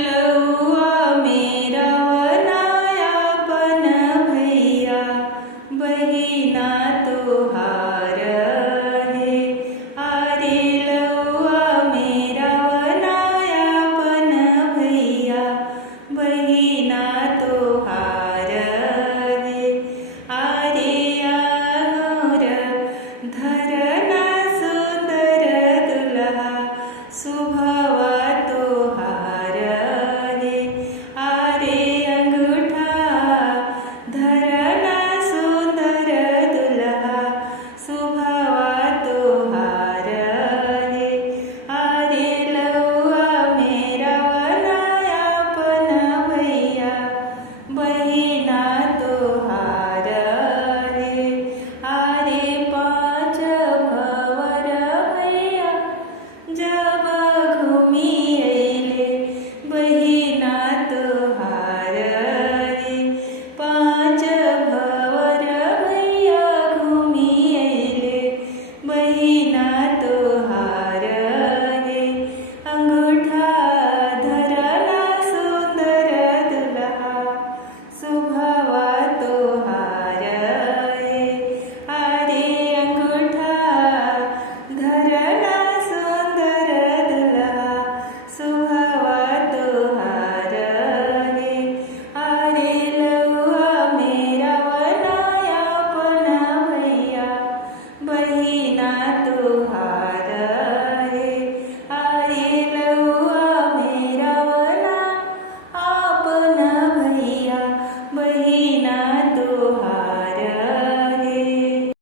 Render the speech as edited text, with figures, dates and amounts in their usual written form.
लौआ मेरा वनायापन भैया बहिना तोहार है। आरे लौआ मेरा वनायापन भैया बहिना तोहार है। आरे आंगोर धरना सुंदर दुल्हा सुभवा तोहार है। आरे अंगूठा धरना सुंदर दुल्हा सुभवा तोहार है। आरे लौआ मेरा वनायापन भैया बहिना तोहार है। आरे पाँच भवर भैया जब घूमी अइले बहिना तोहार रे। पाँच भवर भैया घूमी अइले बहिना तोहार रे। अंगूठा धरना सुंदर दुल्हा सुभवा तोहार है। आरे अंगूठा धरना सुंदर दुल्हा सुभवा तोहार है। आरे लौआ मेरा वनायापन भैया बहिना तोहार